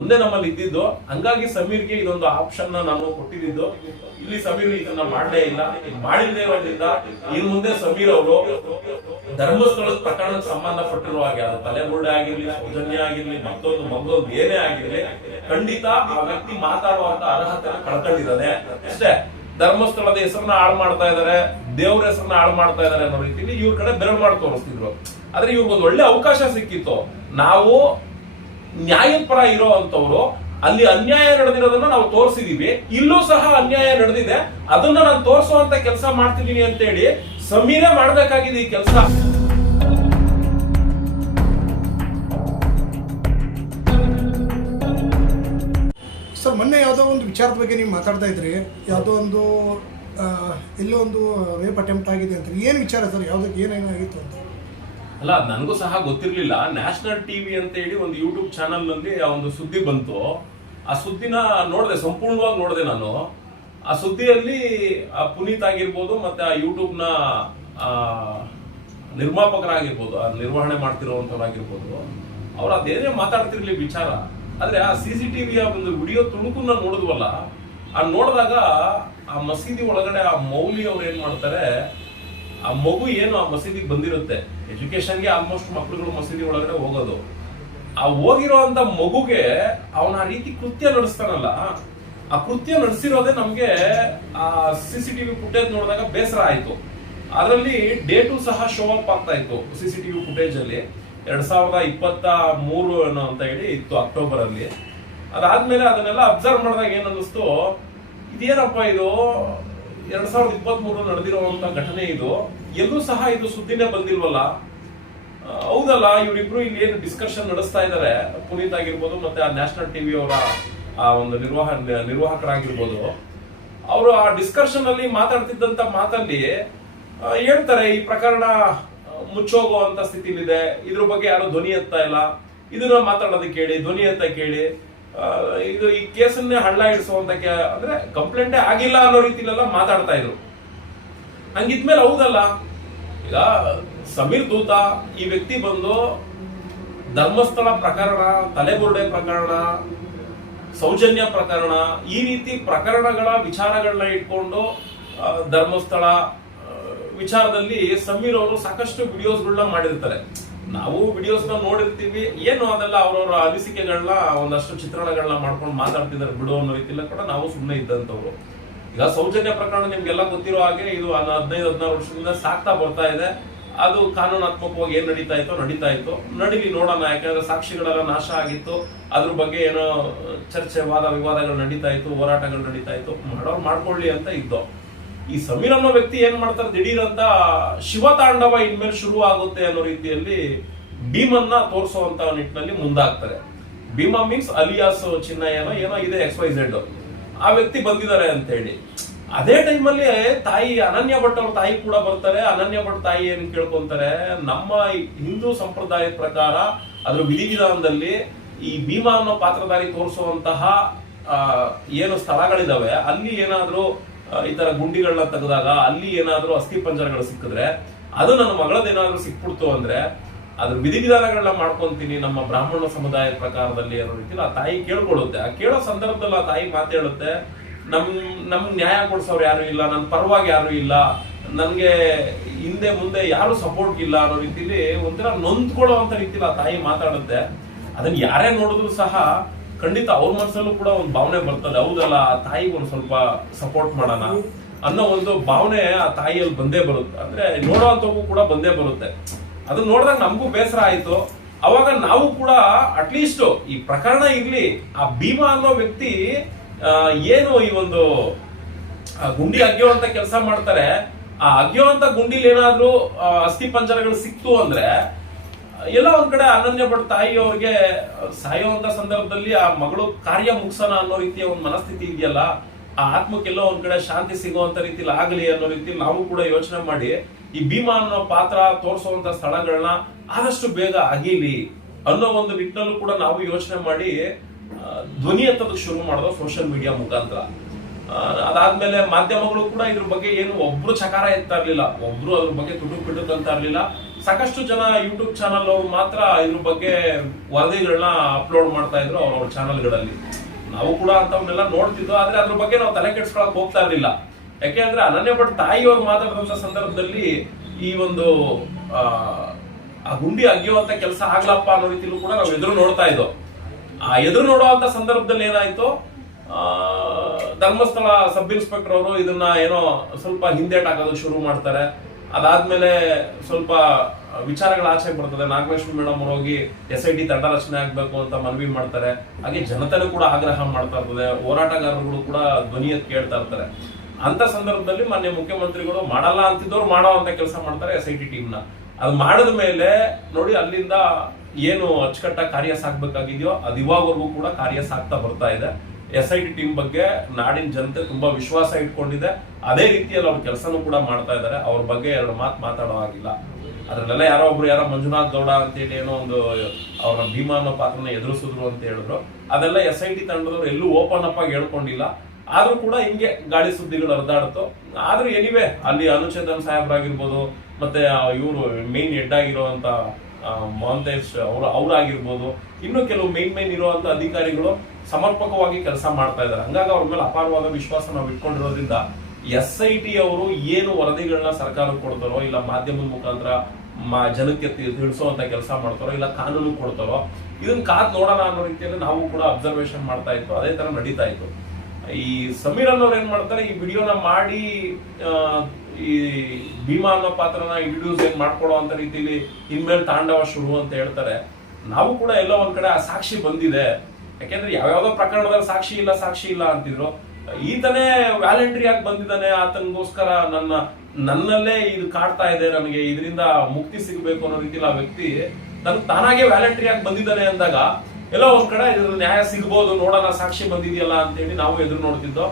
ಮುಂದೆ ನಮ್ಮಲ್ಲಿ ಇದ್ದಿದ್ದು. ಹಂಗಾಗಿ ಸಮೀರ್ಗೆ ಇದೊಂದು ಆಪ್ಷನ್ ನಾನು ಕೊಟ್ಟಿದ್ದು. ಇಲ್ಲಿ ಸಮೀರ್ ಇದನ್ನ ಮಾಡಲೇ ಇಲ್ಲ, ಮಾಡಿಲ್ಲದೆ ಇರೋದ್ರಿಂದ ಇನ್ ಮುಂದೆ ಸಮೀರ್ ಅವರು ಧರ್ಮಸ್ಥಳದ ಪ್ರಕರಣಕ್ಕೆ ಸಂಬಂಧಪಟ್ಟಿರುವ ಹಾಗೆ ಅದು ತಲೆಬುರುಡೆ ಆಗಿರ್ಲಿ, ಸೌಜನ್ಯ ಆಗಿರ್ಲಿ, ಮತ್ತೊಂದು ಏನೇ ಆಗಿರ್ಲಿ, ಖಂಡಿತ ಆ ವ್ಯಕ್ತಿ ಮಾತಾಡುವಂತ ಅರ್ಹತೆ ಕಳ್ಕೊಂಡಿದ್ದಾನೆ ಅಷ್ಟೇ. ಧರ್ಮಸ್ಥಳದ ಹೆಸರನ್ನ ಹಾಳು ಮಾಡ್ತಾ ಇದಾರೆ, ದೇವ್ರ ಹೆಸರನ್ನ ಹಾಳು ಮಾಡ್ತಾ ಇದಾರೆ ಅನ್ನೋ ರೀತಿಯಲ್ಲಿ ಇವ್ರ ಕಡೆ ಬೆರಳು ಮಾಡಿ ತೋರಿಸ್ತಿದ್ರು. ಆದ್ರೆ ಇವ್ರಿಗೊಂದು ಒಳ್ಳೆ ಅವಕಾಶ ಸಿಕ್ಕಿತ್ತು. ನಾವು ನ್ಯಾಯದ ಪರ ಇರೋ ಅಂತವ್ರು, ಅಲ್ಲಿ ಅನ್ಯಾಯ ನಡೆದಿರೋದನ್ನ ನಾವು ತೋರಿಸಿದೀವಿ, ಇಲ್ಲೂ ಸಹ ಅನ್ಯಾಯ ನಡೆದಿದೆ, ಅದನ್ನ ನಾನು ತೋರಿಸುವಂತ ಕೆಲಸ ಮಾಡ್ತಿದ್ದೀನಿ ಅಂತ ಹೇಳಿ ಸಮೀರೇ ಮಾಡ್ಬೇಕಾಗಿದೆ ಈ ಕೆಲಸ. ಸರ್, ಮೊನ್ನೆ ಯಾವುದೋ ಒಂದು ವಿಚಾರದ ಬಗ್ಗೆ ನೀವು ಮಾತಾಡ್ತಾ ಇದ್ರಿ, ಯಾವುದೋ ಒಂದು ಎಲ್ಲೋ ಒಂದು ರೇಪ್ ಅಟೆಂಪ್ಟ್ ಆಗಿದೆ ಅಂತ. ಏನು ವಿಚಾರ ಸರ್? ಯಾವುದಕ್ಕೆ ಏನೇನಾಗಿತ್ತು ಅಂತ? ಅಲ್ಲ, ನನಗೂ ಸಹ ಗೊತ್ತಿರ್ಲಿಲ್ಲ. ನ್ಯಾಷನಲ್ ಟಿವಿ ಅಂತ ಹೇಳಿ ಒಂದು ಯೂಟ್ಯೂಬ್ ಚಾನಲ್ ನಲ್ಲಿ ಆ ಒಂದು ಸುದ್ದಿ ಬಂತು. ಆ ಸುದ್ದಿನ ನೋಡಿದೆ, ಸಂಪೂರ್ಣವಾಗಿ ನೋಡಿದೆ ನಾನು. ಆ ಸುದ್ದಿಯಲ್ಲಿ ಆ ಪುನೀತ್ ಆಗಿರ್ಬೋದು, ಮತ್ತೆ ಆ ಯೂಟ್ಯೂಬ್ ನ ನಿರ್ಮಾಪಕರಾಗಿರ್ಬೋದು, ಆ ನಿರ್ವಹಣೆ ಮಾಡ್ತಿರೋವಂಥವ್ರಾಗಿರ್ಬೋದು, ಅವ್ರು ಅದೇನೇ ಮಾತಾಡ್ತಿರ್ಲಿ ವಿಚಾರ. ಆದ್ರೆ ಆ CCTVಯ ಒಂದು ವಿಡಿಯೋ ತುಣುಕನ್ನ ನೋಡಿದ್ವಲ್ಲ, ಆ ನೋಡಿದಾಗ ಆ ಮಸೀದಿ ಒಳಗಡೆ ಆ ಮೌಲಿ ಅವ್ರು ಏನ್ ಮಾಡ್ತಾರೆ, ಆ ಮಗು ಏನು ಆ ಮಸೀದಿಗೆ ಬಂದಿರುತ್ತೆ, ಎಜುಕೇಶನ್ಗೆ ಆಲ್ಮೋಸ್ಟ್ ಮಕ್ಕಳುಗಳು ಮಸೀದಿ ಒಳಗಡೆ ಹೋಗೋದು, ಆ ಹೋಗಿರೋಂತ ಮಗುಗೆ ಅವನ ಆ ರೀತಿ ಕೃತ್ಯ ನಡೆಸ್ತಾನಲ್ಲ, ಆ ಕೃತ್ಯ ನಡೆಸಿರೋದೇ ನಮ್ಗೆ ಆ CCTV ಫುಟೇಜ್ ನೋಡಿದಾಗ ಬೇಸರ ಆಯ್ತು. ಅದರಲ್ಲಿ ಡೇಟು ಸಹ ಶೋ ಅಪ್ ಆಗ್ತಾ ಇತ್ತು CCTV ಫುಟೇಜ್ ಅಲ್ಲಿ. 2023 ಅಂತ ಹೇಳಿ ಇತ್ತು, ಅಕ್ಟೋಬರ್ ಅಲ್ಲಿ. ಅದಾದ್ಮೇಲೆ ಅದನ್ನೆಲ್ಲ ಅಬ್ಸರ್ವ್ ಮಾಡಿದಾಗ ಏನ್ ಅನ್ನಿಸ್ತು, ಇದೇನಪ್ಪ ಇದು 2023 ನಡೆದಿರುವಂತ ಘಟನೆ ಇದು, ಎಲ್ಲೂ ಸಹ ಇದು ಸುದ್ದಿನೇ ಬಂದಿಲ್ವಲ್ಲ. ಹೌದಲ್ಲ, ಇವರಿಬ್ರು ಇಲ್ಲಿ ಏನು ಡಿಸ್ಕಷನ್ ನಡೆಸ್ತಾ ಇದ್ದಾರೆ, ಪುನೀತ್ ಆಗಿರ್ಬೋದು ಮತ್ತೆ ಆ ನ್ಯಾಷನಲ್ ಟಿವಿ ಅವರ ಆ ಒಂದು ನಿರ್ವಾಹಕರಾಗಿರ್ಬೋದು, ಅವರು ಆ ಡಿಸ್ಕಷನ್ ಅಲ್ಲಿ ಮಾತಾಡ್ತಿದ್ದಂತ ಮಾತಲ್ಲಿ ಹೇಳ್ತಾರೆ, ಈ ಪ್ರಕರಣ ಮುಚ್ಚೋಗುವಂತ ಸ್ಥಿತಿಲಿದೆ, ಇದ್ರ ಬಗ್ಗೆ ಯಾರು ಧ್ವನಿ ಎತ್ತಾ ಇಲ್ಲ, ಇದನ್ನ ಮಾತಾಡೋದಕ್ಕೆ ಕೇಳಿ, ಧ್ವನಿ ಎತ್ತ ಕೇಳಿ, ಇದು ಈ ಕೇಸನ್ನೇ ಹಳ್ಳ ಇಡಿಸುವಂತ ಅಂದ್ರೆ ಕಂಪ್ಲೇಂಟೇ ಆಗಿಲ್ಲ ಅನ್ನೋ ರೀತಿಲೆಲ್ಲ ಮಾತಾಡ್ತಾ ಇದ್ರು. ಹಂಗಿದ್ಮೇಲೆ ಹೌದಲ್ಲ, ಈಗ ಸಮೀರ್ ದೂತ ಈ ವ್ಯಕ್ತಿ ಬಂದು ಧರ್ಮಸ್ಥಳ ಪ್ರಕರಣ, ತಲೆಬುರುಡೆ ಪ್ರಕರಣ, ಸೌಜನ್ಯ ಪ್ರಕರಣ, ಈ ರೀತಿ ಪ್ರಕರಣಗಳ ವಿಚಾರಗಳನ್ನ ಇಟ್ಕೊಂಡು ಧರ್ಮಸ್ಥಳ ವಿಚಾರದಲ್ಲಿ ಸಮೀರ್ ಅವರು ಸಾಕಷ್ಟು ವಿಡಿಯೋಸ್ಗಳನ್ನ ಮಾಡಿರ್ತಾರೆ. ನಾವು ವಿಡಿಯೋಸ್ ನ ನೋಡಿರ್ತೀವಿ, ಏನು ಅದೆಲ್ಲ ಅವರವರ ಅನಿಸಿಕೆಗಳನ್ನ ಒಂದಷ್ಟು ಚಿತ್ರಣಗಳನ್ನ ಮಾಡ್ಕೊಂಡು ಮಾತಾಡ್ತಿದ್ದಾರೆ ಬಿಡು ಅನ್ನೋ ರೀತಿಲ್ಲ ಕೂಡ ನಾವು ಸುಮ್ಮನೆ ಇದ್ದಂತವ್ರು. ಈಗ ಸೌಜನ್ಯ ಪ್ರಕರಣ ನಿಮ್ಗೆಲ್ಲ ಗೊತ್ತಿರೋ ಹಾಗೆ ಇದು 15-16 ವರ್ಷದಿಂದ ಸಾಕ್ತಾ ಬರ್ತಾ ಇದೆ. ಅದು ಕಾನೂನಾತ್ಮಕವಾಗಿ ಏನ್ ನಡೀತಾ ಇತ್ತು, ನಡೀಲಿ ನೋಡೋಣ. ಯಾಕಂದ್ರೆ ಸಾಕ್ಷಿಗಳೆಲ್ಲ ನಾಶ ಆಗಿತ್ತು, ಅದ್ರ ಬಗ್ಗೆ ಏನೋ ಚರ್ಚೆ, ವಾದ ವಿವಾದಗಳು ನಡೀತಾ ಇತ್ತು, ಹೋರಾಟಗಳು ನಡೀತಾ ಇತ್ತು, ಮಾಡೋರು ಮಾಡ್ಕೊಳ್ಳಿ ಅಂತ ಇದ್ದೋ. ಈ ಸಮೀರ್ ಅನ್ನೋ ವ್ಯಕ್ತಿ ಏನ್ ಮಾಡ್ತಾರೆ, ದಿಢೀರ್ ಅಂತ ಶಿವತಾಂಡವ ಇನ್ಮೇಲೆ ಶುರು ಆಗುತ್ತೆ ಅನ್ನೋ ರೀತಿಯಲ್ಲಿ ಭೀಮನ್ನ ತೋರಿಸುವಂತ ನಿಟ್ಟಿನಲ್ಲಿ ಮುಂದಾಗ್ತಾರೆ. ಭೀಮಾ ಮೀನ್ಸ್ ಅಲಿಯಾಸ್ ಚಿನ್ನಯ್ಯನೋ ಏನೋ ಇದೆ, XYZ ಆ ವ್ಯಕ್ತಿ ಬಂದಿದ್ದಾರೆ ಅಂತ ಹೇಳಿ. ಅದೇ ಟೈಮಲ್ಲಿ ತಾಯಿ ಅನನ್ಯ ಭಟ್ ಅವ್ರ ತಾಯಿ ಕೂಡ ಬರ್ತಾರೆ. ಅನನ್ಯ ಭಟ್ ತಾಯಿ ಏನ್ ಕೇಳ್ಕೊಂತಾರೆ, ನಮ್ಮ ಹಿಂದೂ ಸಂಪ್ರದಾಯದ ಪ್ರಕಾರ ಅದ್ರ ವಿಧಿವಿಧಾನದಲ್ಲಿ ಈ ಭೀಮಾ ಅನ್ನೋ ಪಾತ್ರಧಾರಿ ತೋರಿಸುವಂತಹ ಏನು ಸ್ಥಳಗಳಿದಾವೆ, ಅಲ್ಲಿ ಏನಾದ್ರೂ ಈ ತರ ಗುಂಡಿಗಳನ್ನ ತೆಗೆದಾಗ ಅಲ್ಲಿ ಏನಾದ್ರೂ ಅಸ್ಥಿ ಪಂಜರಗಳು ಸಿಕ್ಕಿದ್ರೆ, ಅದು ನನ್ನ ಮಗಳದೇನಾದ್ರೂ ಸಿಕ್ಬಿಡ್ತು ಅಂದ್ರೆ ಅದ್ರ ವಿಧಿವಿಧಾನಗಳನ್ನ ಮಾಡ್ಕೊಂತೀನಿ ನಮ್ಮ ಬ್ರಾಹ್ಮಣ ಸಮುದಾಯದ ಪ್ರಕಾರದಲ್ಲಿ ಅನ್ನೋ ರೀತಿಯಲ್ಲಿ ಆ ತಾಯಿ ಕೇಳ್ಕೊಳ್ಳುತ್ತೆ. ಆ ಕೇಳೋ ಸಂದರ್ಭದಲ್ಲಿ ಆ ತಾಯಿ ಮಾತೇಳುತ್ತೆ, ನಮ್ ನ್ಯಾಯ ಕೊಡ್ಸೋರು ಯಾರು ಇಲ್ಲ, ನನ್ ಪರವಾಗಿ ಯಾರು ಇಲ್ಲ, ನನ್ಗೆ ಹಿಂದೆ ಮುಂದೆ ಯಾರು ಸಪೋರ್ಟ್ ಇಲ್ಲ ಅನ್ನೋ ರೀತಿಲಿ ಒಂಥರ ನೊಂದ್ಕೊಳ್ಳುವಂತ ರೀತಿಲಿ ಆ ತಾಯಿ ಮಾತಾಡುತ್ತೆ. ಅದನ್ನ ಯಾರೇ ನೋಡಿದ್ರು ಸಹ ಖಂಡಿತ ಅವ್ರ ಮನಸ್ಸಲ್ಲೂ ಕೂಡ ಒಂದು ಭಾವನೆ ಬರ್ತದೆ, ಹೌದಲ್ಲ ಆ ತಾಯಿಗೆ ಒಂದ್ ಸ್ವಲ್ಪ ಸಪೋರ್ಟ್ ಮಾಡೋಣ ಅನ್ನೋ ಒಂದು ಭಾವನೆ ಆ ತಾಯಿಯಲ್ಲಿ ಬಂದೇ ಬರುತ್ತೆ. ಅಂದ್ರೆ ನೋಡುವಂತವೂ ಕೂಡ ಬಂದೇ ಬರುತ್ತೆ. ಅದನ್ನ ನೋಡಿದಾಗ ನಮಗೂ ಬೇಸರ ಆಯ್ತು. ಅವಾಗ ನಾವು ಕೂಡ ಅಟ್ಲೀಸ್ಟ್ ಈ ಪ್ರಕರಣ ಇರ್ಲಿ, ಆ ಭೀಮಾ ಅನ್ನೋ ವ್ಯಕ್ತಿ ಏನು ಈ ಒಂದು ಗುಂಡಿ ಅಗ್ಯೋಂತ ಕೆಲಸ ಮಾಡ್ತಾರೆ, ಆ ಅಗ್ಯೋಂತ ಗುಂಡಿಲಿ ಏನಾದ್ರೂ ಅಸ್ಥಿ ಪಂಜರಗಳು ಸಿಕ್ತು ಅಂದ್ರೆ ಎಲ್ಲ ಒಂದ್ ಕಡೆ ಅನನ್ಯ ಭಟ್ ತಾಯಿ ಅವ್ರಿಗೆ ಸಾಯುವಂತ ಸಂದರ್ಭದಲ್ಲಿ ಆ ಮಗಳು ಕಾರ್ಯ ಮುಗಿಸೋಣ ಅನ್ನೋ ರೀತಿಯ ಒಂದು ಮನಸ್ಥಿತಿ ಇದೆಯಲ್ಲ, ಆ ಆತ್ಮಕ್ಕೆಲ್ಲೋ ಒಂದ್ ಕಡೆ ಶಾಂತಿ ಸಿಗುವಂತ ರೀತಿಲಿ ಆಗ್ಲಿ ಅನ್ನೋ ರೀತಿಯಲ್ಲಿ ನಾವು ಕೂಡ ಯೋಚನೆ ಮಾಡಿ ಈ ಭೀಮಾ ಅನ್ನೋ ಪಾತ್ರ ತೋರಿಸುವಂತ ಸ್ಥಳಗಳನ್ನ ಆದಷ್ಟು ಬೇಗ ಅಗೀಲಿ ಅನ್ನೋ ಒಂದು ನಿಟ್ಟಿನಲ್ಲೂ ಕೂಡ ನಾವು ಯೋಚನೆ ಮಾಡಿ ಧ್ವನಿ ಎತ್ತೋದಕ್ಕೆ ಶುರು ಮಾಡೋದು ಸೋಷಿಯಲ್ ಮೀಡಿಯಾ ಮುಖಾಂತರ. ಅದಾದ್ಮೇಲೆ ಮಾಧ್ಯಮಗಳು ಕೂಡ ಇದ್ರ ಬಗ್ಗೆ ಏನು ಒಬ್ರು ಚಕಾರ ಎತ್ತಾ ಇರ್ಲಿಲ್ಲ, ಒಬ್ರು ಅದ್ರ ಬಗ್ಗೆ ತುಟುಕ್ ಅಂತ ಇರ್ಲಿಲ್ಲ. ಸಾಕಷ್ಟು ಜನ ಯೂಟ್ಯೂಬ್ ಚಾನಲ್ ಅವ್ರು ಮಾತ್ರ ಇದ್ರ ಬಗ್ಗೆ ವರದಿಗಳನ್ನ ಅಪ್ಲೋಡ್ ಮಾಡ್ತಾ ಇದ್ರು ಅವ್ರ ಚಾನಲ್ಗಳಲ್ಲಿ. ನಾವು ಕೂಡ ಅಂತವನ್ನೆಲ್ಲ ನೋಡ್ತಿದ್ವು, ಆದ್ರೆ ಅದ್ರ ಬಗ್ಗೆ ನಾವು ತಲೆ ಕೆಡ್ಸ್ಕೊಳಕ್ ಹೋಗ್ತಾ ಇರ್ಲಿಲ್ಲ. ಯಾಕೆಂದ್ರೆ ಅನನ್ಯ ಭಟ್ ತಾಯಿಯವ್ರು ಮಾತಾಡಿದಂತ ಸಂದರ್ಭದಲ್ಲಿ ಈ ಒಂದು ಆ ಗುಂಡಿ ಅಗಿಯುವಂತ ಕೆಲಸ ಆಗ್ಲಪ್ಪ ಅನ್ನೋ ರೀತಿಲೂ ಕೂಡ ನಾವು ಎದುರು ನೋಡ್ತಾ ಇದ್ದೋ. ಆ ಎದುರು ನೋಡುವಂತ ಸಂದರ್ಭದಲ್ಲಿ ಏನಾಯ್ತು, ಧರ್ಮಸ್ಥಳ ಸಬ್ ಇನ್ಸ್ಪೆಕ್ಟರ್ ಅವರು ಇದನ್ನ ಏನೋ ಸ್ವಲ್ಪ ಹಿಂದೇಟ್ ಹಾಕೋದಕ್ಕೆ ಶುರು ಮಾಡ್ತಾರೆ. ಅದಾದ್ಮೇಲೆ ಸ್ವಲ್ಪ ವಿಚಾರಗಳ ಆಚೆ ಬರ್ತದೆ. ನಾಗಲಕ್ಷ್ಮಿ ಮೇಡಮ್ ಅವರು ಹೋಗಿ SIT ತಂಡ ರಚನೆ ಆಗ್ಬೇಕು ಅಂತ ಮನವಿ ಮಾಡ್ತಾರೆ. ಹಾಗೆ ಜನತೆನೂ ಕೂಡ ಆಗ್ರಹ ಮಾಡ್ತಾ ಇರ್ತದೆ, ಹೋರಾಟಗಾರರುಗಳು ಕೂಡ ಧ್ವನಿ ಎತ್ತಿ ಕೇಳ್ತಾ ಇರ್ತಾರೆ. ಅಂತ ಸಂದರ್ಭದಲ್ಲಿ ಮಾನ್ಯ ಮುಖ್ಯಮಂತ್ರಿಗಳು ಮಾಡಲ್ಲ ಅಂತಿದ್ದವ್ರು ಮಾಡೋ ಅಂತ ಕೆಲಸ ಮಾಡ್ತಾರೆ SIT ಟೀಮ್ನ. ಅದು ಮಾಡಿದ ಮೇಲೆ ನೋಡಿ ಅಲ್ಲಿಂದ ಏನು ಅಚ್ಚುಕಟ್ಟಾಗಿ ಕಾರ್ಯ ಸಾಕ್ಬೇಕಾಗಿದೆಯೋ ಅದು ಇವಾಗವರೆಗೂ ಕೂಡ ಕಾರ್ಯ ಸಾಕ್ತಾ ಬರ್ತಾ ಇದೆ. SIT ಟೀಮ್ ಬಗ್ಗೆ ನಾಡಿನ ಜನತೆ ತುಂಬಾ ವಿಶ್ವಾಸ ಇಟ್ಕೊಂಡಿದೆ. ಅದೇ ರೀತಿಯಲ್ಲಿ ಅವ್ರ ಕೆಲಸನೂ ಕೂಡ ಮಾಡ್ತಾ ಇದ್ದಾರೆ. ಅವ್ರ ಬಗ್ಗೆ ಎರಡು ಮಾತು ಮಾತಾಡೋ ಆಗಿಲ್ಲ. ಅದ್ರಲ್ಲೆಲ್ಲ ಯಾರೋ ಮಂಜುನಾಥ್ ಗೌಡ ಅಂತೇಳಿ ಏನೋ ಒಂದು ಅವ್ರ ಭೀಮಾ ಅನ್ನೋ ಪಾತ್ರನ ಎದುರಿಸಿದ್ರು ಅಂತ ಹೇಳಿದ್ರು. ಅದೆಲ್ಲ SIT ತಂಡದವ್ರು ಎಲ್ಲೂ ಓಪನ್ ಅಪ್ ಆಗಿ ಹೇಳ್ಕೊಂಡಿಲ್ಲ. ಆದ್ರೂ ಕೂಡ ಹಿಂಗೆ ಗಾಳಿ ಸುದ್ದಿಗಳು ಹರಿದಾಡ್ತು. ಆದ್ರೂ ಎನಿವೆ ಅಲ್ಲಿ ಅನುಚೇತನ್ ಸಾಹೇಬ್ರಾಗಿರ್ಬೋದು, ಮತ್ತೆ ಇವರು ಮೇನ್ ಹೆಡ್ ಆಗಿರುವಂತ ಮಹಂತೇಶ್ ಅವ್ರಾಗಿರ್ಬೋದು, ಇನ್ನು ಕೆಲವು ಮೇನ್ ಇರುವಂತ ಅಧಿಕಾರಿಗಳು ಸಮರ್ಪಕವಾಗಿ ಕೆಲಸ ಮಾಡ್ತಾ ಇದ್ದಾರೆ. ಹಂಗಾಗಿ ಅವ್ರ ಮೇಲೆ ಅಪಾರವಾದ ವಿಶ್ವಾಸ ನಾವು ಇಟ್ಕೊಂಡಿರೋದ್ರಿಂದ SIT ಅವರು ಏನು ವರದಿಗಳನ್ನ ಸರ್ಕಾರಕ್ಕೆ ಕೊಡ್ತಾರೋ, ಇಲ್ಲ ಮಾಧ್ಯಮದ ಮುಖಾಂತರ ಜನಕ್ಕೆ ತಿಳಿಸುವಂತ ಕೆಲಸ ಮಾಡ್ತಾರೋ, ಇಲ್ಲ ಕಾನೂನು ಕೊಡ್ತಾರೋ, ಇದನ್ನ ಕಾದ್ ನೋಡೋಣ ಅನ್ನೋ ರೀತಿಯಲ್ಲಿ ನಾವು ಕೂಡ ಅಬ್ಸರ್ವೇಷನ್ ಮಾಡ್ತಾ ಇತ್ತು. ಅದೇ ತರ ನಡೀತಾ ಇತ್ತು. ಈ ಸಮೀರ್ ಅನ್ನೋರು ಏನ್ ಮಾಡ್ತಾರೆ, ಈ ವಿಡಿಯೋನ ಮಾಡಿ ಈ ಭೀಮಾ ಅನ್ನೋ ಪಾತ್ರನ ಇಂಟ್ರೊಡ್ಯೂಸ್ ಏನ್ ಮಾಡ್ಕೊಡೋ ಅಂತ ರೀತಿಲಿ ಇನ್ಮೇಲೆ ತಾಂಡವ ಶುರು ಅಂತ ಹೇಳ್ತಾರೆ. ನಾವು ಕೂಡ ಎಲ್ಲೋ ಒಂದ್ ಕಡೆ ಆ ಸಾಕ್ಷಿ ಬಂದಿದೆ. ಯಾಕೆಂದ್ರೆ ಯಾವ್ಯಾವ್ದೋ ಪ್ರಕರಣದಲ್ಲಿ ಸಾಕ್ಷಿ ಇಲ್ಲ ಅಂತಿದ್ರು. ಈತನೇ ವ್ಯಾಲೆಂಟ್ರಿ ಆಗಿ ಬಂದಿದ್ದಾನೆ, ಆತನಿಗೋಸ್ಕರ ನನ್ನಲ್ಲೇ ಇದು ಕಾಡ್ತಾ ಇದೆ, ನನಗೆ ಇದರಿಂದ ಮುಕ್ತಿ ಸಿಗಬೇಕು ಅನ್ನೋ ರೀತಿಲಿ ಆ ವ್ಯಕ್ತಿ ತಾನಾಗೆ ವ್ಯಾಲೆಂಟ್ರಿ ಆಗಿ ಬಂದಿದ್ದಾನೆ ಅಂದಾಗ ಎಲ್ಲೋ ಒಂದ್ ಕಡೆ ಇದ್ರ ನ್ಯಾಯ ಸಿಗ್ಬೋದು, ನೋಡೋಣ ಸಾಕ್ಷಿ ಬಂದಿದೆಯಲ್ಲ ಅಂತೇಳಿ ನಾವು ಎದುರು ನೋಡ್ತಿದ್ದೋ.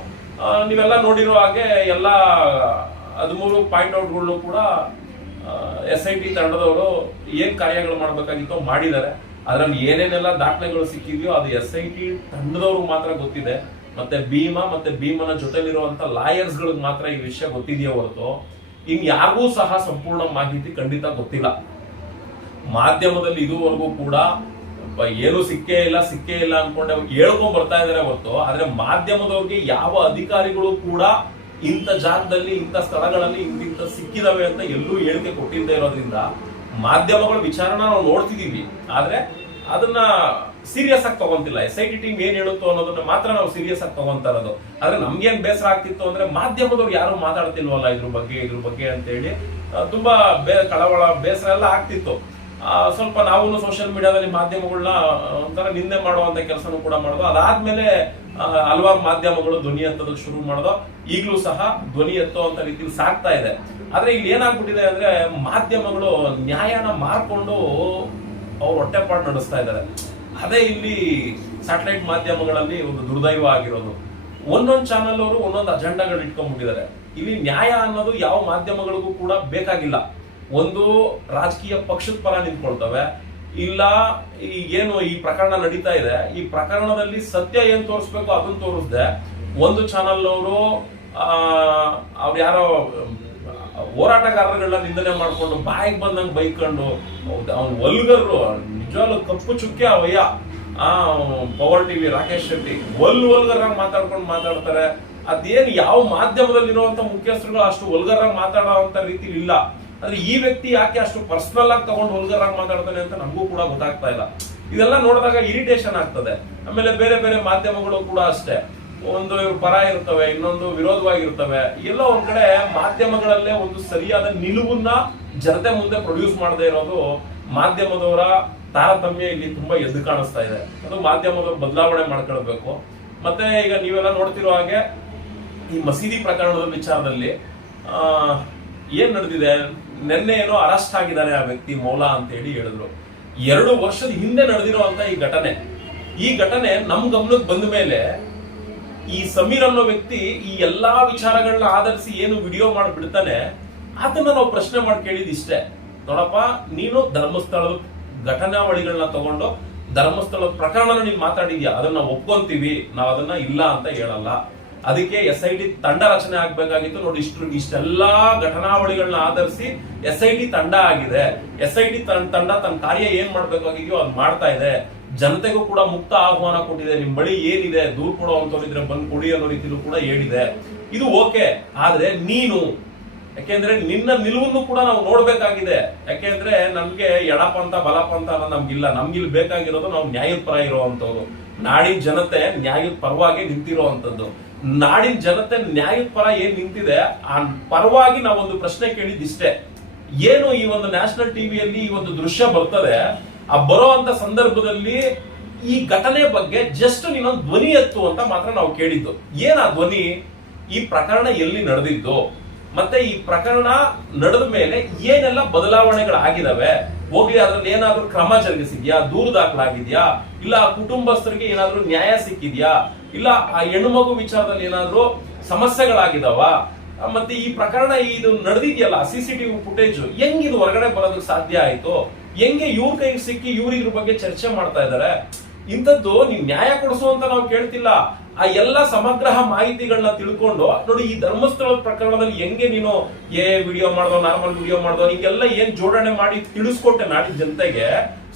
ನೀವೆಲ್ಲ ನೋಡಿರೋ ಹಾಗೆ ಎಲ್ಲ 13 ಪಾಯಿಂಟ್ ಔಟ್ಗಳನ್ನು ಕೂಡ SIT ತಂಡದವರು ಏನ್ ಕಾರ್ಯಗಳು ಮಾಡ್ಬೇಕಾಗಿತ್ತೋ ಮಾಡಿದ್ದಾರೆ. ಅದ್ರಲ್ಲಿ ಏನೇನೆಲ್ಲ ದಾಖಲೆಗಳು ಸಿಕ್ಕಿದೆಯೋ ಅದು SIT ತಂಡದವ್ರು ಮಾತ್ರ ಗೊತ್ತಿದೆ. ಮತ್ತೆ ಭೀಮಾ ಮತ್ತೆ ಭೀಮನ ಜೊತೆಲಿರುವಂತ ಲಾಯರ್ಸ್ ಗಳಿಗೆ ಮಾತ್ರ ಈ ವಿಷಯ ಗೊತ್ತಿದೆಯೋ ಹೊರತು ಇನ್ ಯಾರಿಗೂ ಸಹ ಸಂಪೂರ್ಣ ಮಾಹಿತಿ ಖಂಡಿತ ಗೊತ್ತಿಲ್ಲ. ಮಾಧ್ಯಮದಲ್ಲಿ ಇದುವರೆಗೂ ಕೂಡ ಏನು ಸಿಕ್ಕೇ ಇಲ್ಲ ಅನ್ಕೊಂಡೆ ಹೇಳ್ಕೊಂಡ್ ಬರ್ತಾ ಇದಾರೆ ಹೊರತು, ಆದ್ರೆ ಮಾಧ್ಯಮದವ್ರಿಗೆ ಯಾವ ಅಧಿಕಾರಿಗಳು ಕೂಡ ಇಂಥ ಜಾಗದಲ್ಲಿ ಇಂಥ ಸ್ಥಳಗಳಲ್ಲಿ ಇಂಥ ಸಿಕ್ಕಿದವೆ ಅಂತ ಎಲ್ಲೂ ಹೇಳಿಕೆ ಕೊಟ್ಟಿಲ್ಲದೆ ಇರೋದ್ರಿಂದ ಮಾಧ್ಯಮಗಳ ವಿಚಾರನ ನಾವು ನೋಡ್ತಿದೀವಿ. ಆದ್ರೆ ಅದನ್ನ ಸೀರಿಯಸ್ ಆಗಿ ತಗೊಂತಿಲ್ಲ. SIT ಟೀಮ್ ಏನ್ ಹೇಳುತ್ತೋ ಅನ್ನೋದನ್ನ ಮಾತ್ರ ನಾವು ಸೀರಿಯಸ್ ಆಗಿ ತಗೊಂತಾ ಇರೋದು. ಆದ್ರೆ ನಮ್ಗೇನ್ ಬೇಸರ ಆಗ್ತಿತ್ತು ಅಂದ್ರೆ ಮಾಧ್ಯಮದವ್ರು ಯಾರು ಮಾತಾಡ್ತಿಲ್ವಲ್ಲ ಇದ್ರ ಬಗ್ಗೆ ಅಂತೇಳಿ ತುಂಬಾ ಕಳವಳ ಬೇಸರ ಎಲ್ಲ ಆಗ್ತಿತ್ತು. ಸ್ವಲ್ಪ ನಾವು ಸೋಷಿಯಲ್ ಮೀಡಿಯಾದಲ್ಲಿ ಮಾಧ್ಯಮಗಳನ್ನ ಒಂಥರ ನಿಂದೆ ಮಾಡುವಂತ ಕೆಲಸನೂ ಕೂಡ ಮಾಡೋದು. ಅದಾದ್ಮೇಲೆ ಹಲವಾರು ಮಾಧ್ಯಮಗಳು ಧ್ವನಿ ಎತ್ತೋದಕ್ಕೆ ಶುರು ಮಾಡೋದು. ಈಗಲೂ ಸಹ ಧ್ವನಿ ಎತ್ತೋ ಅಂತ ರೀತಿಯಲ್ಲಿ ಸಾಕ್ತಾ ಇದೆ. ಆದ್ರೆ ಇಲ್ಲಿ ಏನಾಗ್ಬಿಟ್ಟಿದೆ ಅಂದ್ರೆ ಮಾಧ್ಯಮಗಳು ನ್ಯಾಯನ ಮಾರ್ಕೊಂಡು ಅವ್ರು ಹೊಟ್ಟೆಪಾಡು ನಡೆಸ್ತಾ ಇದ್ದಾರೆ. ಅದೇ ಇಲ್ಲಿ ಸ್ಯಾಟಲೈಟ್ ಮಾಧ್ಯಮಗಳಲ್ಲಿ ಒಂದು ದುರ್ದೈವ ಆಗಿರೋದು. ಒಂದೊಂದು ಚಾನಲ್ ಅವರು ಒಂದೊಂದು ಅಜೆಂಡಾಗಳು ಇಟ್ಕೊಂಡ್ಬಿಟ್ಟಿದ್ದಾರೆ. ಇಲ್ಲಿ ನ್ಯಾಯ ಅನ್ನೋದು ಯಾವ ಮಾಧ್ಯಮಗಳಿಗೂ ಕೂಡ ಬೇಕಾಗಿಲ್ಲ. ಒಂದು ರಾಜಕೀಯ ಪಕ್ಷದ ಪರ ನಿಂತ್ಕೊಳ್ತವೆ, ಇಲ್ಲ ಏನು ಈ ಪ್ರಕರಣ ನಡೀತಾ ಇದೆ ಈ ಪ್ರಕರಣದಲ್ಲಿ ಸತ್ಯ ಏನ್ ತೋರಿಸ್ಬೇಕು ಅದನ್ನ ತೋರಿಸ್ದೆ ಒಂದು ಚಾನಲ್ ಅವರು ಅವ್ರು ಯಾರೋ ಹೋರಾಟಗಾರಗಳನ್ನ ನಿಂದನೆ ಮಾಡ್ಕೊಂಡು ಬಾಯಿಗೆ ಬಂದಂಗೆ ಬೈಕೊಂಡು ಅವ್ನು ವಲ್ಗರ್ರು ನಿಜವಾಗ್ಲೂ ಕಪ್ಪು ಚುಕ್ಕೆ ಅವಯ್ಯ ಪವರ್ ಟಿವಿ ರಾಕೇಶ್ ಶೆಟ್ಟಿ ವಲ್ಗರಾಗಿ ಮಾತಾಡ್ತಾರೆ. ಅದೇನು ಯಾವ ಮಾಧ್ಯಮದಲ್ಲಿರುವಂತ ಮುಖ್ಯಸ್ಥರುಗಳು ಅಷ್ಟು ವಲ್ಗರಾಗಿ ಮಾತಾಡೋಂತ ರೀತಿ ಇಲ್ಲ. ಆದ್ರೆ ಈ ವ್ಯಕ್ತಿ ಯಾಕೆ ಅಷ್ಟು ಪರ್ಸನಲ್ ಆಗಿ ತಗೊಂಡು ವಲ್ಗರಾಗಿ ಮಾತಾಡ್ತಾನೆ ಅಂತ ನಮಗೂ ಕೂಡ ಗೊತ್ತಾಗ್ತಾ ಇಲ್ಲ. ಇದೆಲ್ಲ ನೋಡಿದಾಗ ಇರಿಟೇಷನ್ ಆಗ್ತದೆ. ಆಮೇಲೆ ಬೇರೆ ಬೇರೆ ಮಾಧ್ಯಮಗಳು ಕೂಡ ಅಷ್ಟೇ, ಒಂದು ಪರ ಇರ್ತವೆ, ಇನ್ನೊಂದು ವಿರೋಧವಾಗಿರ್ತವೆ. ಎಲ್ಲೋ ಒಂದ್ ಕಡೆ ಮಾಧ್ಯಮಗಳಲ್ಲೇ ಒಂದು ಸರಿಯಾದ ನಿಲುವನ್ನ ಜನತೆ ಮುಂದೆ ಪ್ರೊಡ್ಯೂಸ್ ಮಾಡದೇ ಇರೋದು ಮಾಧ್ಯಮದವರ ತಾರತಮ್ಯ ಇಲ್ಲಿ ತುಂಬಾ ಎದ್ದು ಕಾಣಿಸ್ತಾ ಇದೆ. ಅದು ಮಾಧ್ಯಮದವರು ಬದಲಾವಣೆ ಮಾಡ್ಕೊಳ್ಬೇಕು. ಮತ್ತೆ ಈಗ ನೀವೆಲ್ಲ ನೋಡ್ತಿರೋ ಹಾಗೆ ಈ ಮಸೀದಿ ಪ್ರಕರಣದ ವಿಚಾರದಲ್ಲಿ ಏನ್ ನಡೆದಿದೆ, ನಿನ್ನೆ ಏನೋ ಅರೆಸ್ಟ್ ಆಗಿದ್ದಾನೆ ಆ ವ್ಯಕ್ತಿ ಮೌಲಾ ಅಂತ ಹೇಳಿ ಹೇಳಿದ್ರು. 2 ವರ್ಷದ ಹಿಂದೆ ನಡೆದಿರುವಂತ ಈ ಘಟನೆ ನಮ್ ಗಮನಕ್ಕೆ ಬಂದ ಮೇಲೆ ಈ ಸಮೀರ್ ಅನ್ನೋ ವ್ಯಕ್ತಿ ಈ ಎಲ್ಲಾ ವಿಚಾರಗಳನ್ನ ಆಧರಿಸಿ ಏನು ವಿಡಿಯೋ ಮಾಡಿ ಬಿಡ್ತಾನೆ, ಅದನ್ನ ನಾವು ಪ್ರಶ್ನೆ ಮಾಡಿ ಕೇಳಿದ್ ಇಷ್ಟೇ, ನೋಡಪ್ಪ ನೀನು ಧರ್ಮಸ್ಥಳದ ಘಟನಾವಳಿಗಳನ್ನ ತಗೊಂಡು ಧರ್ಮಸ್ಥಳದ ಪ್ರಕರಣ ನೀನ್ ಮಾತಾಡಿದ್ಯಾ, ಅದನ್ನ ಒಪ್ಕೊಂತೀವಿ, ನಾವ್ ಅದನ್ನ ಇಲ್ಲ ಅಂತ ಹೇಳಲ್ಲ. ಅದಕ್ಕೆ SIT ತಂಡ ರಚನೆ ಆಗ್ಬೇಕಾಗಿತ್ತು. ನೋಡಿ ಇಷ್ಟೆಲ್ಲಾ ಘಟನಾವಳಿಗಳನ್ನ ಆಧರಿಸಿ SIT ತಂಡ ಆಗಿದೆ. SIT ತಂಡ ತನ್ನ ಕಾರ್ಯ ಏನ್ ಮಾಡ್ಬೇಕಾಗಿದೆಯೋ ಅದು ಮಾಡ್ತಾ ಇದೆ. ಜನತೆಗೂ ಕೂಡ ಮುಕ್ತ ಆಹ್ವಾನ ಕೊಟ್ಟಿದೆ. ನಿಮ್ ಬಳಿ ಏನಿದೆ ದೂರ್ ಕೊಡುವಂತವ್ರಿದ್ರೆ ಬಂದ್ ಕೊಡಿ ಅನ್ನೋ ರೀತಿಲೂ ಕೂಡ ಹೇಳಿದೆ. ಇದು ಓಕೆ. ಆದ್ರೆ ನೀನು, ಯಾಕೆಂದ್ರೆ ನಿನ್ನ ನಿಲುವನ್ನು ಕೂಡ ನಾವು ನೋಡ್ಬೇಕಾಗಿದೆ. ಯಾಕೆಂದ್ರೆ ನಮ್ಗೆ ಎಡಪಂಥ ಬಲಪಂಥ ಅನ್ನೋ ನಮ್ಗಿಲ್ಲ. ನಮ್ಗಿಲ್ಲಿ ಬೇಕಾಗಿರೋದು ನಾವು ನ್ಯಾಯದ ಪರ ಇರುವಂತವ್ರು. ನಾಡಿನ ಜನತೆ ನ್ಯಾಯದ ಪರವಾಗಿ ನಿಂತಿರುವಂತದ್ದು. ನಾಡಿನ ಜನತೆ ನ್ಯಾಯದ ಪರ ಏನ್ ನಿಂತಿದೆ ಆ ಪರವಾಗಿ ನಾವೊಂದು ಪ್ರಶ್ನೆ ಕೇಳಿದಿಷ್ಟೇ. ಏನು ಈ ಒಂದು ನ್ಯಾಷನಲ್ ಟಿವಿಯಲ್ಲಿ ಈ ಒಂದು ದೃಶ್ಯ ಬರ್ತದೆ, ಆ ಬರುವಂತ ಸಂದರ್ಭದಲ್ಲಿ ಈ ಘಟನೆ ಬಗ್ಗೆ ಜಸ್ಟ್ ನೀನೊಂದು ಧ್ವನಿ ಎತ್ತು ಅಂತ ಮಾತ್ರ ನಾವು ಕೇಳಿದ್ದು. ಏನ್ ಆ ಧ್ವನಿ? ಈ ಪ್ರಕರಣ ಎಲ್ಲಿ ನಡೆದಿದ್ದು, ಮತ್ತೆ ಈ ಪ್ರಕರಣ ನಡೆದ ಮೇಲೆ ಏನೆಲ್ಲ ಬದಲಾವಣೆಗಳಾಗಿದಾವೆ, ಹೋಗ್ಲಿ ಅದ್ರಲ್ಲಿ ಏನಾದ್ರೂ ಕ್ರಮ ಜರುಗಿಸಿದ್ಯಾ, ದೂರು ದಾಖಲಾಗಿದ್ಯಾ, ಇಲ್ಲ ಆ ಕುಟುಂಬಸ್ಥರಿಗೆ ಏನಾದ್ರೂ ನ್ಯಾಯ ಸಿಕ್ಕಿದ್ಯಾ, ಇಲ್ಲ ಆ ಹೆಣ್ಣು ಮಗು ವಿಚಾರದಲ್ಲಿ ಏನಾದ್ರೂ ಸಮಸ್ಯೆಗಳಾಗಿದಾವ, ಮತ್ತೆ ಈ ಪ್ರಕರಣ ಇದು ನಡೆದಿದೆಯಲ್ಲ CCTV ಫುಟೇಜ್ ಹೆಂಗಿದು ಹೊರಗಡೆ ಬರೋದಕ್ಕೆ ಸಾಧ್ಯ ಆಯ್ತು, ಹೆಂಗೆ ಇವ್ರ ಕೈಗೆ ಸಿಕ್ಕಿ ಇವ್ರ ಇದ್ರ ಬಗ್ಗೆ ಚರ್ಚೆ ಮಾಡ್ತಾ ಇದಾರೆ. ಇಂಥದ್ದು ನೀನ್ ನ್ಯಾಯ ಕೊಡಿಸುವಂತ ನಾವು ಕೇಳ್ತಿಲ್ಲ. ಆ ಎಲ್ಲ ಸಮಗ್ರ ಮಾಹಿತಿಗಳನ್ನ ತಿಳ್ಕೊಂಡು ನೋಡಿ ಈ ಧರ್ಮಸ್ಥಳದ ಪ್ರಕರಣದಲ್ಲಿ ಹೆಂಗೆ ನೀನು ವಿಡಿಯೋ ಮಾಡ್ದೋ, ನಾರ್ಮಲ್ ವಿಡಿಯೋ ಮಾಡ್ದೋ, ಹಿಂಗೆಲ್ಲ ಏನ್ ಜೋಡಣೆ ಮಾಡಿ ತಿಳಿಸ್ಕೊಟ್ಟೆ ನಾಡಿನ ಜನತೆಗೆ,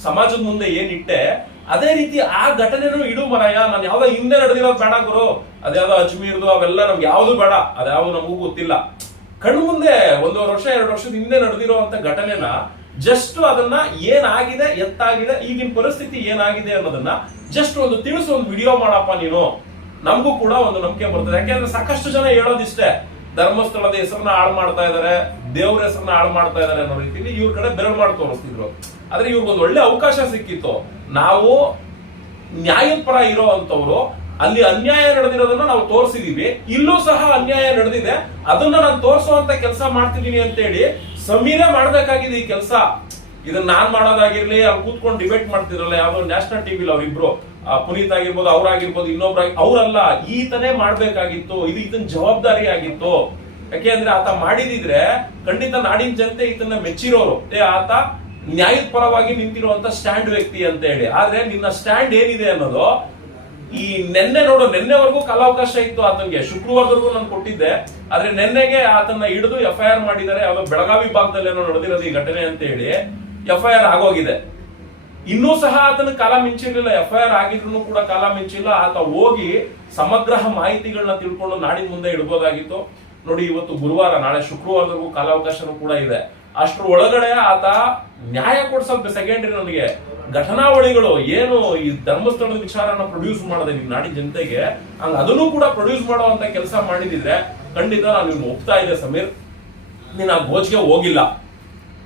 ಸಮಾಜದ ಮುಂದೆ ಏನಿಟ್ಟೆ, ಅದೇ ರೀತಿ ಆ ಘಟನೆನೂ ಇಡು ಮರಾಯ. ನಾನು ಯಾವ್ದೋ ಹಿಂದೆ ನಡೆದಿರೋದು ಬೇಡ ಗುರು, ಅದ್ಯಾವ್ದೋ ಅಜ್ಮೀರ್ದು ಅವೆಲ್ಲ ನಮ್ಗೆ ಯಾವ್ದು ಬೇಡ, ಅದ್ಯಾವ್ದು ನಮಗೂ ಗೊತ್ತಿಲ್ಲ. ಕಣ್ಣು ಮುಂದೆ 1 ವರ್ಷ 2 ವರ್ಷದ ಹಿಂದೆ ನಡೆದಿರುವಂತ ಘಟನೆನ ಜಸ್ಟ್ ಅದನ್ನ ಏನಾಗಿದೆ, ಎತ್ತಾಗಿದೆ, ಈಗಿನ ಪರಿಸ್ಥಿತಿ ಏನಾಗಿದೆ ಅನ್ನೋದನ್ನ ಜಸ್ಟ್ ಒಂದು ತಿಳಿಸು, ಒಂದು ವಿಡಿಯೋ ಮಾಡಪ್ಪ ನೀನು. ನಮಗೂ ಕೂಡ ಒಂದು ನಂಬಿಕೆ ಬರ್ತದೆ. ಯಾಕೆಂದ್ರೆ ಸಾಕಷ್ಟು ಜನ ಹೇಳೋದಿಷ್ಟೇ, ಧರ್ಮಸ್ಥಳದ ಹೆಸರನ್ನ ಹಾಳು ಮಾಡ್ತಾ ಇದಾರೆ, ದೇವ್ರ ಹೆಸರನ್ನ ಹಾಳು ಮಾಡ್ತಾ ಇದಾರೆ ಅನ್ನೋ ರೀತಿಲಿ ಇವ್ರ ಕಡೆ ಬೆರಳು ಮಾಡಿ ತೋರಿಸ್ತಿದ್ರು. ಆದ್ರೆ ಇವ್ರಿಗೊಂದು ಒಳ್ಳೆ ಅವಕಾಶ ಸಿಕ್ಕಿತ್ತು. ನಾವು ನ್ಯಾಯದ ಪರ ಇರೋ ಅಂತವ್ರು, ಅಲ್ಲಿ ಅನ್ಯಾಯ ನಡೆದಿರೋದನ್ನ ನಾವು ತೋರಿಸಿದೀವಿ, ಇಲ್ಲೂ ಸಹ ಅನ್ಯಾಯ ನಡೆದಿದೆ, ಅದನ್ನ ನಾನು ತೋರಿಸುವಂತ ಕೆಲಸ ಮಾಡ್ತಿದೀನಿ ಅಂತೇಳಿ ಸಮೀರೇ ಮಾಡ್ಬೇಕಾಗಿದೆ ಈ ಕೆಲಸ. ಇದನ್ನ ನಾನ್ ಮಾಡೋದಾಗಿರ್ಲಿ, ಅವ್ರು ಕೂತ್ಕೊಂಡು ಡಿಬೇಟ್ ಮಾಡ್ತಿದ್ರಲ್ಲ ಯಾವ್ದೋ ನ್ಯಾಷನಲ್ ಟಿವಿಲಿ ಅವ್ರಿಬ್ರು, ಪುನೀತ್ ಆಗಿರ್ಬೋದು, ಅವ್ರಾಗಿರ್ಬೋದು, ಇನ್ನೊಬ್ರಾಗಿ, ಅವರಲ್ಲ, ಈತನೇ ಮಾಡ್ಬೇಕಾಗಿತ್ತು. ಇದು ಇದನ್ನ ಜವಾಬ್ದಾರಿ ಆಗಿತ್ತು. ಯಾಕೆಂದ್ರೆ ಆತ ಮಾಡಿದಿದ್ರೆ ಖಂಡಿತ ನಾಡಿನ ಜನತೆ ಇದನ್ನ ಮೆಚ್ಚಿರೋರು, ಆತ ನ್ಯಾಯದ ಪರವಾಗಿ ನಿಂತಿರುವಂತ ಸ್ಟ್ಯಾಂಡ್ ವ್ಯಕ್ತಿ ಅಂತ ಹೇಳಿ. ಆದ್ರೆ ನಿನ್ನ ಸ್ಟ್ಯಾಂಡ್ ಏನಿದೆ ಅನ್ನೋದು ಈ ನೆನ್ನೆವರೆಗೂ ಕಾಲಾವಕಾಶ ಇತ್ತು ಆತನಿಗೆ, ಶುಕ್ರವಾರವರೆಗೂ ನಾನು ಕೊಟ್ಟಿದ್ದೆ. ಆದ್ರೆ ನೆನ್ನೆಗೆ ಆತನ ಹಿಡಿದು FIR ಮಾಡಿದ್ದಾರೆ. ಯಾವ್ದೋ ಬೆಳಗಾವಿ ಭಾಗದಲ್ಲಿ ಏನೋ ನಡೆದಿರೋದು ಈ ಘಟನೆ ಅಂತ ಹೇಳಿ FIR ಆಗೋಗಿದೆ. ಇನ್ನೂ ಸಹ ಆತನ ಕಾಲ ಮಿಂಚಿರ್ಲಿಲ್ಲ. FIR ಆಗಿದ್ರು ಕೂಡ ಕಾಲ ಮಿಂಚಿಲ್ಲ. ಆತ ಹೋಗಿ ಸಮಗ್ರ ಮಾಹಿತಿಗಳನ್ನ ತಿಳ್ಕೊಂಡು ನಾಡಿನ ಮುಂದೆ ಇಡ್ಬೋದಾಗಿತ್ತು. ನೋಡಿ ಇವತ್ತು ಗುರುವಾರ, ನಾಳೆ ಶುಕ್ರವಾರವರೆಗೂ ಕಾಲಾವಕಾಶನೂ ಕೂಡ ಇದೆ. ಅಷ್ಟ್ರ ಒಳಗಡೆ ಆತ ನ್ಯಾಯ ಕೊಡ್ಸೋದು ಸೆಕೆಂಡ್ರಿ. ನನಗೆ ಘಟನಾವಳಿಗಳು ಏನು ಈ ಧರ್ಮಸ್ಥಳದ ವಿಚಾರನ ಪ್ರೊಡ್ಯೂಸ್ ಮಾಡದೆ ನಿಮ್ ನಾಡಿನ ಜನತೆಗೆ, ಹಂಗ ಅದನ್ನು ಕೂಡ ಪ್ರೊಡ್ಯೂಸ್ ಮಾಡುವಂತ ಕೆಲಸ ಮಾಡಿದಿದ್ರೆ ಖಂಡಿತ ನಾನು ಇವ್ನು ಒಪ್ತಾ ಇದೆ ಸಮೀರ್, ನೀನ್ ಆ ಗೋಜ್ಗೆ ಹೋಗಿಲ್ಲ.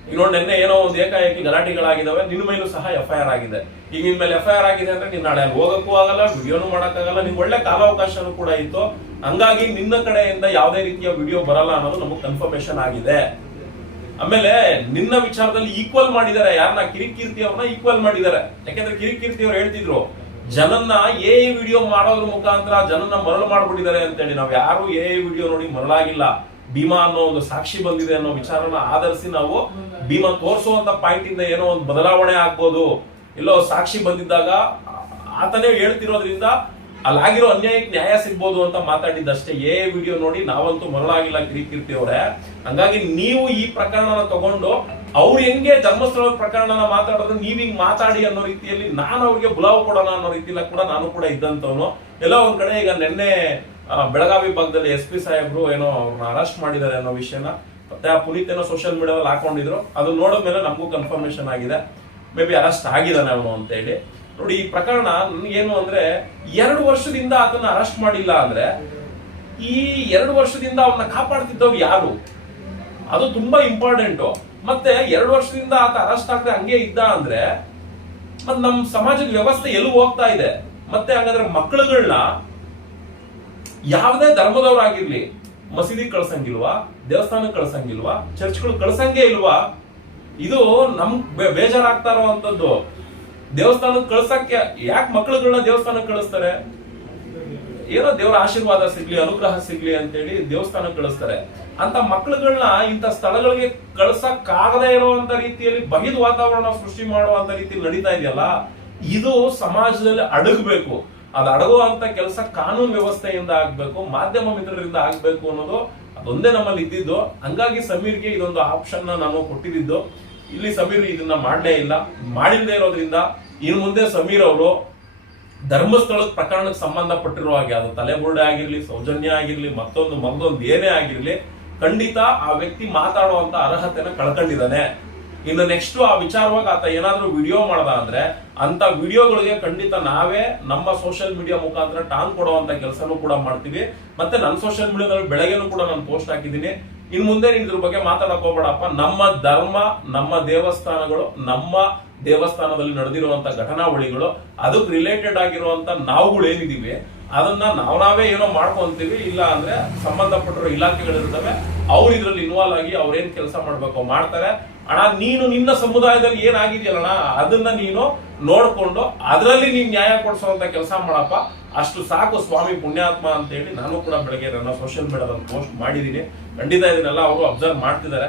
ಈಗ ನೋಡಿ ನೆನ್ನೆ ಏನೋ ಒಂದು ಏಕಾಏಕಿ ಗಲಾಟೆಗಳಾಗಿದಾವೆ, ನಿನ್ನ ಮೇಲೂ ಸಹ FIR ಆಗಿದೆ. ಈಗ ನಿನ್ ಮೇಲೆ FIR ಆಗಿದೆ ಅಂದ್ರೆ ನೀನ್ ನಾಳೆ ಅಲ್ಲಿ ಹೋಗಕ್ಕೂ ಆಗಲ್ಲ, ವಿಡಿಯೋನು ಮಾಡಕ್ಕಾಗಲ್ಲ. ನಿಮ್ಗೆ ಒಳ್ಳೆ ಕಾಲಾವಕಾಶನೂ ಕೂಡ ಇತ್ತು. ಹಂಗಾಗಿ ನಿನ್ನ ಕಡೆಯಿಂದ ಯಾವುದೇ ರೀತಿಯ ವಿಡಿಯೋ ಬರಲ್ಲ ಅನ್ನೋದು ನಮಗ್ ಕನ್ಫರ್ಮೇಶನ್ ಆಗಿದೆ. ಆಮೇಲೆ ನಿನ್ನ ವಿಚಾರದಲ್ಲಿ ಈಕ್ವಲ್ ಮಾಡಿದ್ದಾರೆ, ಯಾರನ್ನ ಕಿರಿಕೀರ್ತಿ ಅವ್ರನ್ನ ಈಕ್ವಲ್ ಮಾಡಿದ್ದಾರೆ. ಯಾಕೆಂದ್ರೆ ಕಿರಿಕೀರ್ತಿ ಅವ್ರು ಹೇಳ್ತಿದ್ರು ಜನನ್ನ ವಿಡಿಯೋ ಮಾಡೋದ್ರ ಮುಖಾಂತರ ಜನನ್ನ ಮರಳು ಮಾಡ್ಬಿಟ್ಟಿದ್ದಾರೆ ಅಂತೇಳಿ. ನಾವ್ ಯಾರು ವಿಡಿಯೋ ನೋಡಿ ಮರಳಾಗಿಲ್ಲ. ಭೀಮಾ ಅನ್ನೋ ಒಂದು ಸಾಕ್ಷಿ ಬಂದಿದೆ ಅನ್ನೋ ವಿಚಾರನ ಆಧರಿಸಿ ನಾವು ಭೀಮಾ ತೋರಿಸುವಂತ ಪಾಯಿಂಟ್ ಇಂದ ಏನೋ ಒಂದು ಬದಲಾವಣೆ ಆಗ್ಬೋದು, ಎಲ್ಲೋ ಸಾಕ್ಷಿ ಬಂದಿದ್ದಾಗ ಆತನೇ ಹೇಳ್ತಿರೋದ್ರಿಂದ ಅಲ್ಲಾಗಿರೋ ಅನ್ಯಾಯಕ್ಕೆ ನ್ಯಾಯ ಸಿಗ್ಬೋದು ಅಂತ ಮಾತಾಡಿದ್ದಷ್ಟೇ. ವಿಡಿಯೋ ನೋಡಿ ನಾವಂತೂ ಮರಳಾಗಿಲ್ಲ ಕಿರಿಕೀರ್ತಿ ಅವರೇ. ಹಂಗಾಗಿ ನೀವು ಈ ಪ್ರಕರಣನ ತಗೊಂಡು ಅವ್ರು ಹೆಂಗೆ ಧರ್ಮಸ್ಥಳದ ಪ್ರಕರಣನ ಮಾತಾಡೋದು ನೀವ್ ಹಿಂಗ್ ಮಾತಾಡಿ ಅನ್ನೋ ರೀತಿಯಲ್ಲಿ ನಾನು ಅವ್ರಿಗೆ ಬುಲಾವ್ ಕೊಡೋಣ ಅನ್ನೋ ರೀತಿಯಲ್ಲಿ ಕೂಡ ನಾನು ಕೂಡ ಇದ್ದಂತವನು. ಎಲ್ಲೋ ಒಂದ್ ಕಡೆ ಈಗ ನಿನ್ನೆ ಬೆಳಗಾವಿ ಭಾಗದಲ್ಲಿ SP ಸಾಹೇಬ್ರು ಏನೋ ಅವ್ರನ್ನ ಅರೆಸ್ಟ್ ಮಾಡಿದ್ದಾರೆ ಅನ್ನೋ ವಿಷಯನ ಮತ್ತೆ ಆ ಪುನೀತ್ ಏನೋ ಸೋಷಿಯಲ್ ಮೀಡಿಯಾದಲ್ಲಿ ಹಾಕೊಂಡಿದ್ರು. ಅದು ನೋಡಿದ್ಮೇಲೆ ನಮಗೂ ಕನ್ಫರ್ಮೇಶನ್ ಆಗಿದೆ, ಮೇ ಬಿ ಅರೆಸ್ಟ್ ಆಗಿದ್ದಾನೆ ಅವನು ಅಂತ ಹೇಳಿ. ನೋಡಿ ಈ ಪ್ರಕರಣ ನನ್ಗೇನು ಅಂದ್ರೆ 2 ವರ್ಷದಿಂದ ಆತನ ಅರೆಸ್ಟ್ ಮಾಡಿಲ್ಲ ಅಂದ್ರೆ ಈ 2 ವರ್ಷದಿಂದ ಅವನ್ನ ಕಾಪಾಡ್ತಿದ್ದವ್ರು ಯಾರು, ಅದು ತುಂಬಾ ಇಂಪಾರ್ಟೆಂಟ್. ಮತ್ತೆ 2 ವರ್ಷದಿಂದ ಆತ ಅರೆಸ್ಟ್ ಆಗದೆ ಹಂಗೆ ಇದ್ದ ಅಂದ್ರೆ ಮತ್ತೆ ನಮ್ ಸಮಾಜದ ವ್ಯವಸ್ಥೆ ಎಲ್ಲಿ ಹೋಗ್ತಾ ಇದೆ? ಮತ್ತೆ ಹಂಗಾದ್ರೆ ಮಕ್ಕಳುಗಳನ್ನ ಯಾವುದೇ ಧರ್ಮದವ್ರಾಗಿರ್ಲಿ ಮಸೀದಿ ಕಳ್ಸಂಗಿಲ್ವಾ, ದೇವಸ್ಥಾನಕ್ಕೆ ಕಳ್ಸಂಗಿಲ್ವಾ, ಚರ್ಚ್ಗಳು ಕಳ್ಸಂಗೇ ಇಲ್ವಾ? ಇದು ನಮ್ ಬೇಜಾರಾಗ್ತಾ ಇರುವಂತದ್ದು. ದೇವಸ್ಥಾನಕ್ಕೆ ಕಳ್ಸಕ್ಕೆ ಯಾಕೆ ಮಕ್ಕಳುಗಳನ್ನ ದೇವಸ್ಥಾನಕ್ಕೆ ಕಳಿಸ್ತಾರೆ? ಏನೋ ದೇವರ ಆಶೀರ್ವಾದ ಸಿಗ್ಲಿ, ಅನುಗ್ರಹ ಸಿಗ್ಲಿ ಅಂತೇಳಿ ದೇವಸ್ಥಾನಕ್ಕೆ ಕಳಿಸ್ತಾರೆ. ಅಂತ ಮಕ್ಕಳುಗಳನ್ನ ಇಂಥ ಸ್ಥಳಗಳಿಗೆ ಕಳ್ಸಕ್ಕಾಗದೇ ಇರುವಂತ ರೀತಿಯಲ್ಲಿ ಬಹಿದ ವಾತಾವರಣ ಸೃಷ್ಟಿ ಮಾಡುವಂತ ರೀತಿಯಲ್ಲಿ ನಡೀತಾ ಇದೆಯಲ್ಲ, ಇದು ಸಮಾಜದಲ್ಲಿ ಅಡಗಬೇಕು. ಅದು ಅಡಗುವಂತ ಕೆಲಸ ಕಾನೂನು ವ್ಯವಸ್ಥೆಯಿಂದ ಆಗ್ಬೇಕು, ಮಾಧ್ಯಮ ಮಿತ್ರರಿಂದ ಆಗ್ಬೇಕು ಅನ್ನೋದು ಅದೊಂದೇ ನಮ್ಮಲ್ಲಿ ಇದ್ದಿದ್ದು. ಹಂಗಾಗಿ ಸಮೀರ್ಗೆ ಇದೊಂದು ಆಪ್ಷನ್ ನಾನು ಕೊಟ್ಟಿದ್ದು. ಇಲ್ಲಿ ಸಮೀರ್ ಇದನ್ನ ಮಾಡಲೇ ಇಲ್ಲ. ಮಾಡಿಲ್ಲದೆ ಇರೋದ್ರಿಂದ ಇನ್ನು ಮುಂದೆ ಸಮೀರ್ ಅವರು ಧರ್ಮಸ್ಥಳದ ಪ್ರಕರಣಕ್ಕೆ ಸಂಬಂಧಪಟ್ಟಿರೋ ಹಾಗೆ, ಅದು ತಲೆಬುರುಡೆ ಆಗಿರ್ಲಿ, ಸೌಜನ್ಯ ಆಗಿರ್ಲಿ, ಮತ್ತೊಂದು ಏನೇ ಆಗಿರ್ಲಿ, ಖಂಡಿತ ಆ ವ್ಯಕ್ತಿ ಮಾತಾಡುವಂತ ಅರ್ಹತೆನ ಕಳ್ಕೊಂಡಿದ್ದಾನೆ. ಇನ್ನು ನೆಕ್ಸ್ಟ್ ಆ ವಿಚಾರವಾಗಿ ಆತ ಏನಾದ್ರೂ ವಿಡಿಯೋ ಮಾಡದ ಅಂದ್ರೆ ಅಂತ ವಿಡಿಯೋಗಳಿಗೆ ಖಂಡಿತ ನಾವೇ ನಮ್ಮ ಸೋಷಿಯಲ್ ಮೀಡಿಯಾ ಮುಖಾಂತರ ಟಾನ್ ಕೊಡುವಂತ ಕೆಲಸನೂ ಕೂಡ ಮಾಡ್ತೀವಿ. ಮತ್ತೆ ನನ್ನ ಸೋಷಿಯಲ್ ಮೀಡಿಯಾದಲ್ಲಿ ಬೆಳಗ್ಗೆನೂ ಕೂಡ ನಾನು ಪೋಸ್ಟ್ ಹಾಕಿದ್ದೀನಿ. ಇನ್ ಮುಂದೆ ನೀನ್ ಇದ್ರ ಬಗ್ಗೆ ಮಾತಾಡಕ್ ಹೋಗ್ಬೇಡಪ್ಪ, ನಮ್ಮ ಧರ್ಮ, ನಮ್ಮ ದೇವಸ್ಥಾನಗಳು, ನಮ್ಮ ದೇವಸ್ಥಾನದಲ್ಲಿ ನಡೆದಿರುವಂತ ಘಟನಾವಳಿಗಳು, ಅದಕ್ಕೆ ರಿಲೇಟೆಡ್ ಆಗಿರುವಂತ ನಾವುಗಳು ಏನಿದೀವಿ ಅದನ್ನ ನಾವೇ ಏನೋ ಮಾಡ್ಕೊಂತೀವಿ. ಇಲ್ಲ ಅಂದ್ರೆ ಸಂಬಂಧಪಟ್ಟಿರೋ ಇಲಾಖೆಗಳಿರ್ತವೆ, ಅವ್ರು ಇದ್ರಲ್ಲಿ ಇನ್ವಾಲ್ವ್ ಆಗಿ ಅವ್ರೇನ್ ಕೆಲಸ ಮಾಡ್ಬೇಕು ಮಾಡ್ತಾರೆ. ಅಣ್ಣ ನೀನು ನಿನ್ನ ಸಮುದಾಯದಲ್ಲಿ ಏನಾಗಿದೆಯಲ್ಲಣ್ಣ ಅದನ್ನ ನೀನು ನೋಡ್ಕೊಂಡು ಅದರಲ್ಲಿ ನೀನ್ ನ್ಯಾಯ ಕೊಡಿಸುವಂತ ಕೆಲಸ ಮಾಡಪ್ಪ, ಅಷ್ಟು ಸಾಕು ಸ್ವಾಮಿ ಪುಣ್ಯಾತ್ಮ ಅಂತ ಹೇಳಿ ನಾನು ಕೂಡ ಬೆಳಗ್ಗೆ ನನ್ನ ಸೋಷಿಯಲ್ ಮೀಡಿಯಾದಲ್ಲಿ ಪೋಸ್ಟ್ ಮಾಡಿದೀನಿ. ಖಂಡಿತ ಇದನ್ನೆಲ್ಲ ಅವರು ಅಬ್ಸರ್ವ್ ಮಾಡ್ತಿದ್ದಾರೆ.